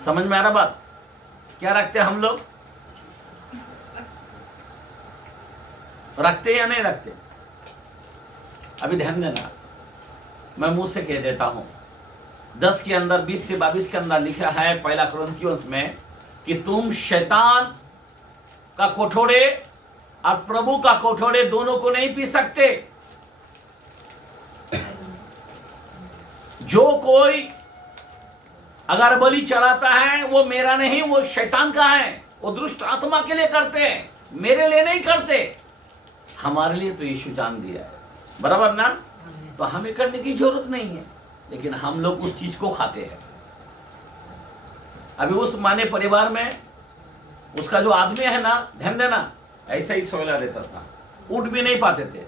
समझ में आ रहा बात? क्या रखते हैं हम लोग? रखते या नहीं रखते? अभी ध्यान देना, मैं मुंह से कह देता हूं। 10 के अंदर 20 से 22 के अंदर लिखा है पहला कुरिन्थियों में कि तुम शैतान का कोठोड़े और प्रभु का कोठोड़े दोनों को नहीं पी सकते। जो कोई अगर बलि चढ़ाता है वो मेरा नहीं, वो शैतान का है। वो दुष्ट आत्मा के लिए करते हैं, मेरे लिए नहीं करते। हमारे लिए तो यीशु जान दिया है, बराबर ना? तो हमें करने की जरूरत नहीं है, लेकिन हम लोग उस चीज को खाते हैं। अभी उस माने परिवार में उसका जो आदमी है ना, ध्यान देना, ऐसा ही सोया रहता था, उठ भी नहीं पाते थे।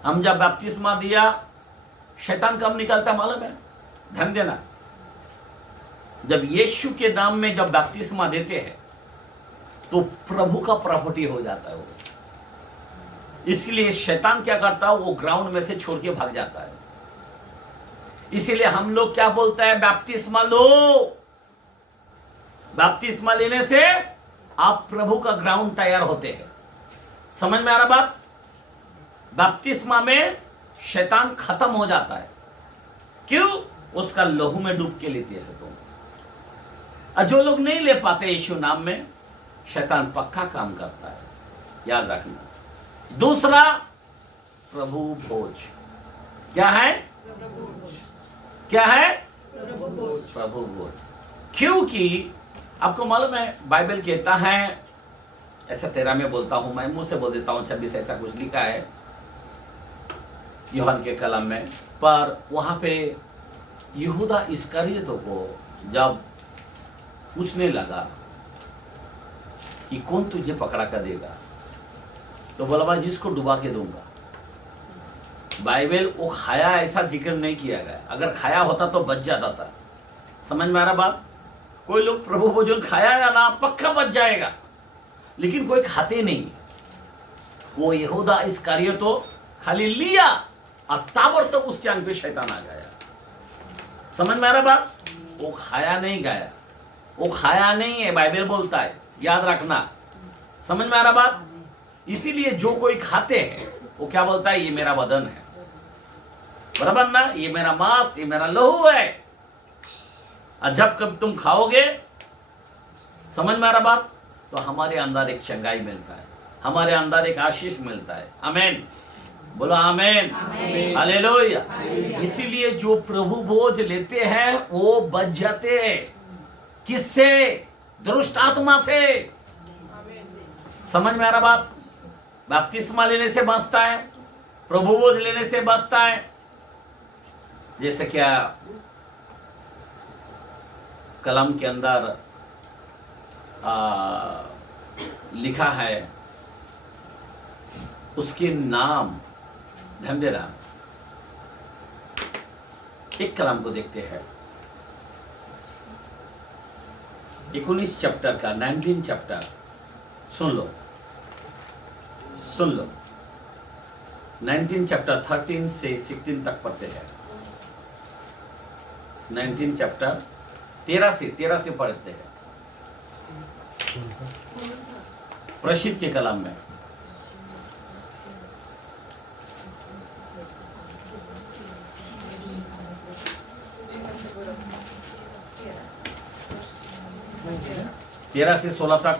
हम जब बपतिस्मा दिया, शैतान कब निकलता मालूम है? ध्यान देना, जब यीशु के नाम में जब बपतिस्मा देते हैं तो प्रभु का प्रॉपर्टी हो जाता है वो। इसलिए शैतान क्या करता है, वो ग्राउंड में से छोड़ के भाग जाता है। इसीलिए हम लोग क्या बोलते हैं, बपतिस्मा लो। बपतिस्मा लेने से आप प्रभु का ग्राउंड तैयार होते हैं। समझ में आ रहा बात? बपतिस्मा में शैतान खत्म हो जाता है। क्यों? उसका लहू में डूब के लेते हैं तुम। और जो लोग नहीं ले पाते यीशु नाम में, शैतान पक्का काम करता है, याद रखना। दूसरा, प्रभु भोज। क्या है? क्या है? प्रभु भोज। क्योंकि आपको मालूम है, बाइबल कहता है, ऐसा 13 में बोलता हूं, मैं मुंह से बोल देता हूं, 26 ऐसा कुछ लिखा है यूहन्ना के कलम में। पर वहां पे यहूदा इस्करियोत को जब पूछने लगा कि कौन तुझे पकड़ा कर देगा, तो बोला भाई जिसको डुबा के दूंगा। बाइबल वो खाया ऐसा जिक्र नहीं किया गया, अगर खाया होता तो बच जाता था। समझ में आ रहा बात? कोई लोग प्रभु भोजन खाया या ना पक्का बच जाएगा, लेकिन कोई खाते नहीं। वो यहूदा इस्करियोत तो खाली लिया और ताबड़तोड़ उसके अंग पे शैतान आ गया। समझ में आ रहा बात? वो खाया नहीं गया, वो खाया नहीं है, बाइबल बोलता है, याद रखना। समझ में आ रहा बात? इसीलिए जो कोई खाते हैं वो क्या बोलता है, ये मेरा बदन है, बराबर ना, ये मेरा मांस, ये मेरा लहू है। और जब कब तुम खाओगे, समझ में आ रहा बात, तो हमारे अंदर एक चंगाई मिलता है, हमारे अंदर एक आशीष मिलता है। आमीन, बोलो आमीन, हालेलुया। इसीलिए जो प्रभु भोज लेते हैं वो बच जाते हैं। किससे? दुष्ट आत्मा से। समझ में आ रहा बात? बपतिस्मा लेने से बचता है, प्रभु भोज लेने से बचता है। जैसे क्या कलम के अंदर लिखा है, उसके नाम, ध्यान देना, एक कलम को देखते हैं, 19 चैप्टर का 19 चैप्टर, सुन लो 19 चैप्टर 13 से 16 तक पढ़ते हैं। 19 चैप्टर 13 से पढ़ते हैं, प्रसिद्ध के कलाम में। तेरह से 16 तक।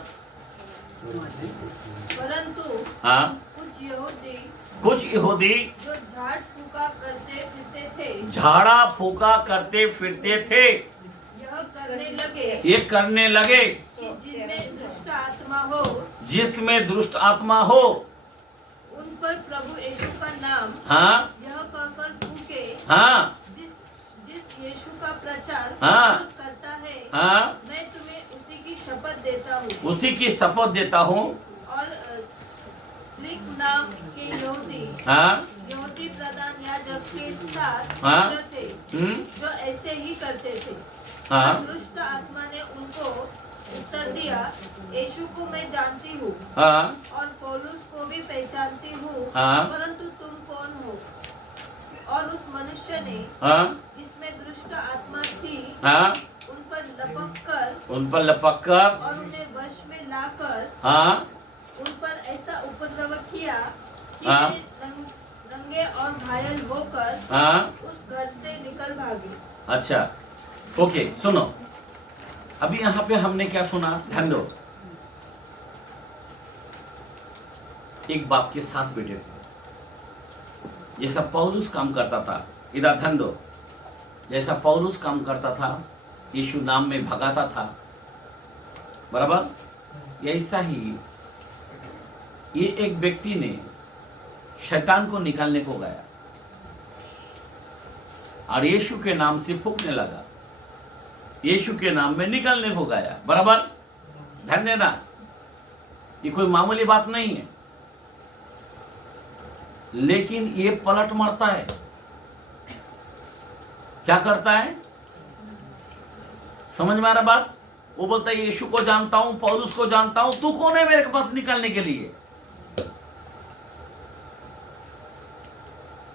परंतु हाँ, कुछ यहूदी जो झाड़ फूका करते फिरते थे, यह करने लगे कि जिसमें दुष्ट आत्मा हो उन पर प्रभु यीशु का नाम हाँ यह कहकर फूके, हाँ जिस यीशु का प्रचार हाँ पौलुस करता है, हाँ मैं तुम्हें उसी की शपथ देता हूँ। उसी की शपथ देता हूँ। और ग्रीक नाम के यहूदी प्रधान याजक के साथ हाँ थे, जो ऐसे ही करते थे। हाँ दुष्ट आत्मा ने उनको उत्तर दिया, यीशु को मैं जानती हूँ हाँ और पौलुस को भी पहचानती हूँ, हाँ परंतु तुम कौन हो? और उस मनुष्य ने हाँ जिसमें दुष्ट आत्मा थी हाँ उन पर लपक कर उन पर लपक कर, और उन्हें वश में लाकर हाँ उन पर ऐसा उपद्रव किया कि हाँ। वे नंगे और घायल होकर हाँ उस घर से निकल भागे। अच्छा ओके सुनो, अभी यहाँ पे हमने क्या सुना, ध्यान दो। एक बाप के 7 बेटे थे। जैसा पौलुस काम करता था, इधर ध्यान दो, जैसा पौलुस काम करता था, यीशु नाम में भगाता था, बराबर ऐसा ही ये एक व्यक्ति ने शैतान को निकालने को गया और यीशु के नाम से फूंकने लगा, यीशु के नाम में निकालने को गया, बराबर ध्यान देना, ये कोई मामूली बात नहीं है। लेकिन ये पलट मारता है, क्या करता है, समझ में आ रहा बात? वो बोलता है यीशु को जानता हूं, पौलुस को जानता हूं, तू कौन है मेरे पास निकालने के लिए?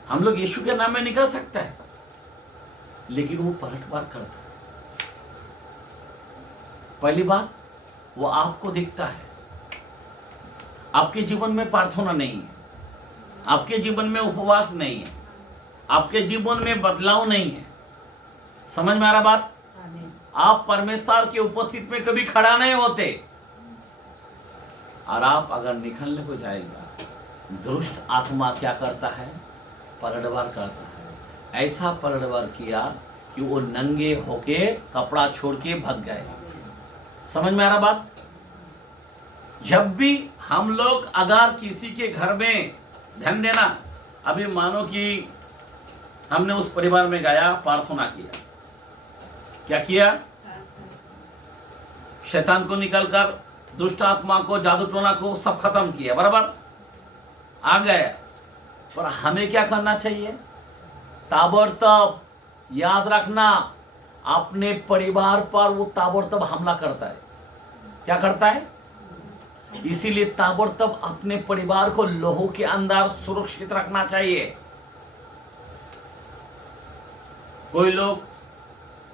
हम लोग यीशु के नाम में निकल सकता है, लेकिन वो पलटवार करता है। पहली बात, वो आपको देखता है, आपके जीवन में प्रार्थना नहीं है, आपके जीवन में उपवास नहीं है, आपके जीवन में बदलाव नहीं है, समझ में आ रहा बात? आप परमेश्वर के उपस्थित में कभी खड़ा नहीं होते, और आप अगर निकलने को जाएगा, दुष्ट आत्मा क्या करता है, पलटवार करता है। ऐसा पलटवार किया कि वो नंगे होके कपड़ा छोड़ के भाग गए। समझ में आ रहा बात? जब भी हम लोग अगर किसी के घर में, ध्यान देना, अभी मानो कि हमने उस परिवार में गया, प्रार्थना किया, क्या किया, शैतान को निकलकर, दुष्ट आत्मा को, जादू टोना को सब खत्म किया, बराबर आ गया। पर हमें क्या करना चाहिए? ताबड़तोड़, याद रखना, अपने परिवार पर वो ताबड़तोड़ हमला करता है। क्या करता है? इसीलिए ताबड़तोड़ अपने परिवार को लोहू के अंदर सुरक्षित रखना चाहिए। कोई लोग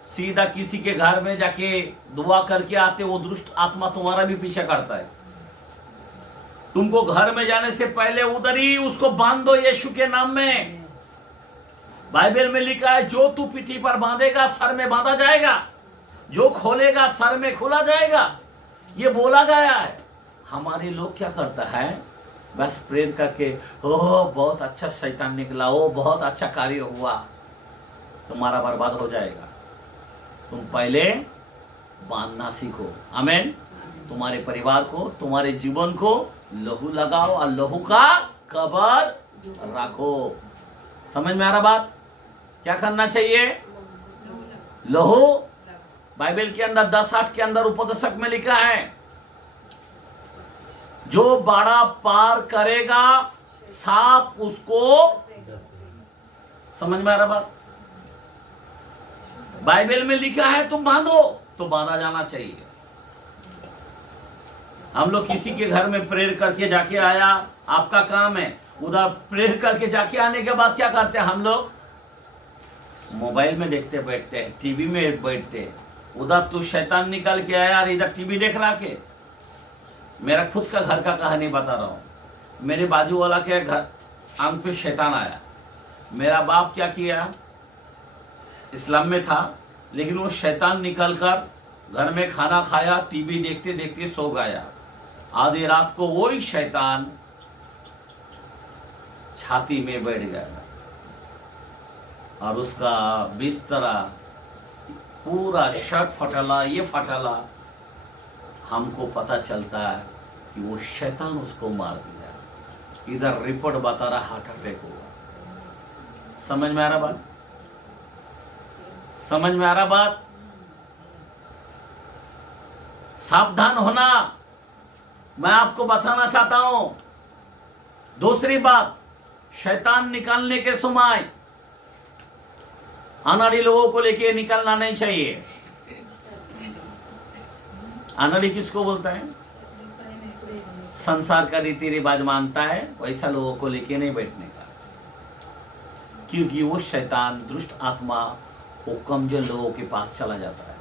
सीधा किसी के घर में जाके दुआ करके आते, वो दुष्ट आत्मा तुम्हारा भी पीछा करता है। तुमको घर में जाने से पहले उधर ही उसको बांध दो यीशु के नाम में। बाइबल में लिखा है, जो तू पीठी पर बांधेगा सर में बांधा जाएगा, जो खोलेगा सर में खोला जाएगा, ये बोला गया है। हमारे लोग क्या करता है, बस प्रेयर करके, ओह बहुत अच्छा शैतान निकला, ओ बहुत अच्छा कार्य हुआ, तुम्हारा बर्बाद हो जाएगा। तुम पहले बांधना सीखो, आमीन। तुम्हारे परिवार को, तुम्हारे जीवन को लहू लगाओ और लहू का कवर रखो। समझ में आ रहा बात? क्या करना चाहिए? लहू, बाइबल के अंदर 10:8 के अंदर उपदेशक में लिखा है, जो बाड़ा पार करेगा सांप उसको, समझ में आ रहा बात? बाइबल में लिखा है तुम बांधो तो बांधा जाना चाहिए। हम लोग किसी के घर में प्रेयर करके जाके आया, आपका काम है, उधर प्रेयर करके जाके आने के बाद क्या करते हैं हम लोग? मोबाइल में देखते बैठते हैं, टीवी में बैठते हैं। उधर तू शैतान निकल के आया और इधर टीवी देख रहा के। मेरा खुद का घर का कहानी बता रहा हूँ। मेरे बाजू वाला के घर आंख पे शैतान आया। मेरा बाप क्या किया, इस्लाम में था, लेकिन वो शैतान निकल कर घर में खाना खाया, टीवी देखते देखते सो गया। आधी रात को वही शैतान छाती में बैठ गया और उसका बिस्तरा पूरा शर्ट फटला, ये फटला। हमको पता चलता है कि वो शैतान उसको मार दिया। इधर रिपोर्ट बता रहा हार्ट अटैक हुआ। समझ में आ रहा बात? समझ में आ रहा बात? सावधान होना, मैं आपको बताना चाहता हूं। दूसरी बात, शैतान निकालने के समय अनाड़ी लोगों को लेके निकलना नहीं चाहिए। अनाड़ी किसको बोलता है? संसार का रीति रिवाज मानता है, वैसा लोगों को लेके नहीं बैठने का, क्योंकि वो शैतान, दुष्ट आत्मा, वो कमजोर लोगों के पास चला जाता है।